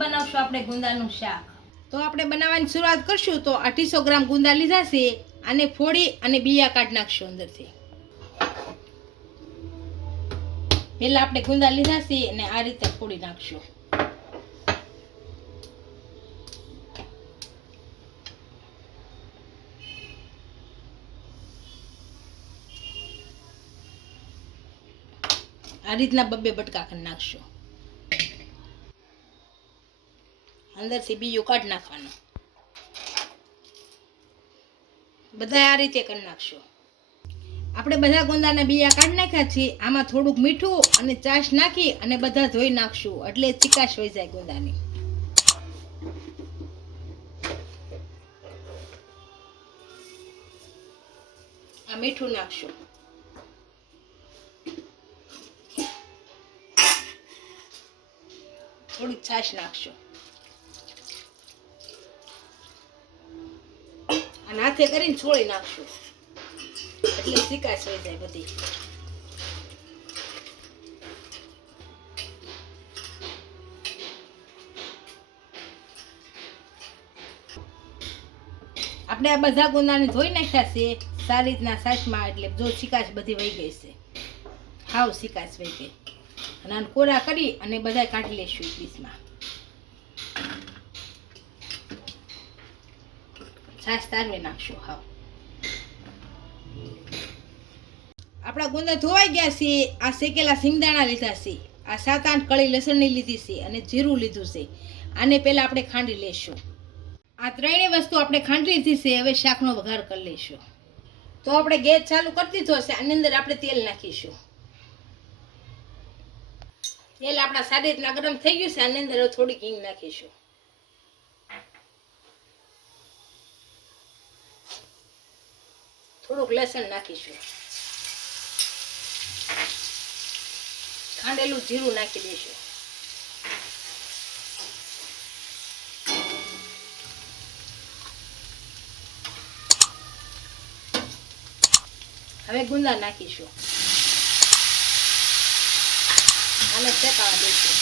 બનાવશું આપણે ગુંદાનું શાક. તો આપણે બનાવવાની શરૂઆત કરશું. તો 800 ગ્રામ ગુંદા લીધા છે. આને ફોડી અને બિયા કાઢી નાખશું અંદરથી. પહેલા આપણે ગુંદા લીધા છે અને આ રીતે ફોડી નાખશું. આ રીતના બબ્બે બટકા કરી નાખશું. અંદરથી બીજું કાઢી નાખવાનું. બધા આ રીતે કરી નાખશું. આપણે બધા ગુંદાના બિયા કાઢી નાખ્યા છે. આમાં થોડુંક મીઠું અને ચાશ નાખી અને બધા ધોઈ નાખશું એટલે ચીકાશ વહી જાય ગુંદાની. આ મીઠું નાખશું. થોડીક છાશ નાખશું. અને હાથે કરીને છોડી નાખશું એટલે ચીકાશ વહી જાય બધી. આપણે આ બધા ગુંદાને ધોઈ નાખ્યા છે સારી રીતના છાશમાં. એટલે જો ચીકાશ બધી વહી ગઈ છે, હાવ ચીકાશ વહી ગઈ. અને આને કોરા કરી અને બધા કાઢી લઈશું એક ડીશમાં. છાશ તારવી નાખશું હાવ. આપણા ગુંદા ધોવાઈ ગયા છે. આ શેકેલા સિંગદાણા લીધા છે. આ 7-8 કળી લસણની લીધી છે અને જીરું લીધું છે. આને પહેલા આપણે ખાંડી લઈશું. આ ત્રણેય વસ્તુ આપણે ખાંડી લીધી છે. હવે શાકનો વઘાર કરી લઈશું. તો આપણે ગેસ ચાલુ કરી દીધો છે. આની અંદર આપણે તેલ નાખીશું. તેલ આપણા સારી રીતના ગરમ થઈ ગયું છે. આની અંદર થોડીક હિંગ નાખીશું. થોડુંક લસણ નાખીશું. ખાંડેલું જીરું નાખી દઈશું. હવે ગુંદા નાખીશું. આને શેકાવા દઈશું.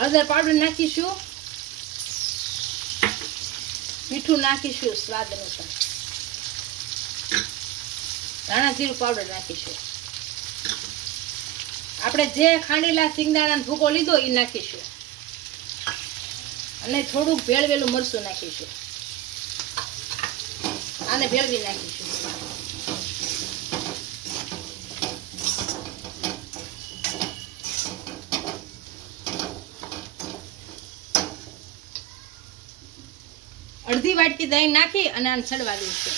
હળદર પાવડર નાખીશું. મીઠું નાખીશું સ્વાદ અનુસાર. ધાણા જીરું પાવડર નાખીશું. આપણે જે ખાંડેલા સિંગદાણાનો ભૂકો લીધો એ નાખીશું. અને થોડુંક ભેળવેલું મરચું નાખીશું. આને ભેળવી નાખીશું. અડધી વાટકી દહીં નાખી અને આને છડવા દઈશું.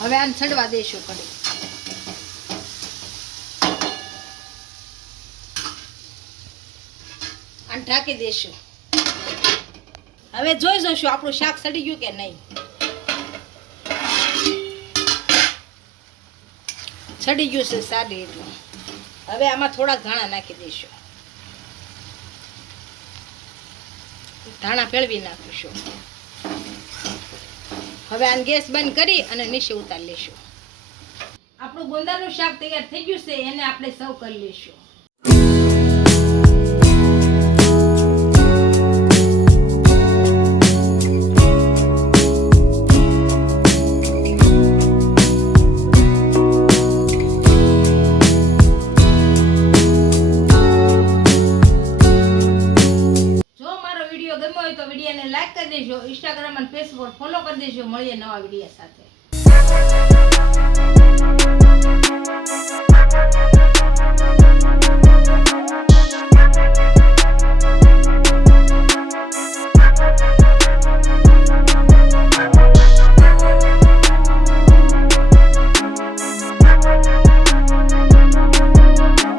હવે આને છડવા દઈશું કઢી. આને ઢાંકી દઈશું. હવે જોઈ જોઈશું આપણું શાક સડી ગયું કે નહીં. સડી ગયું છે સારી એટલું. હવે આમાં થોડાક ધાણા નાખી દઈશું. ધાણા ભેળવી નાખીશું. હવે આને ગેસ બંધ કરી અને નીચે ઉતારી લઈશું. આપણું ગુંદાનું શાક તૈયાર થઈ ગયું છે. એને આપણે સર્વ કરી લઈશું. તો વિડીયોને લાઈક કરી દેજો. ઇન્સ્ટાગ્રામ અને ફેસબુક ફોલો કરી દેજો. મળીએ નવા વિડીયો સાથે.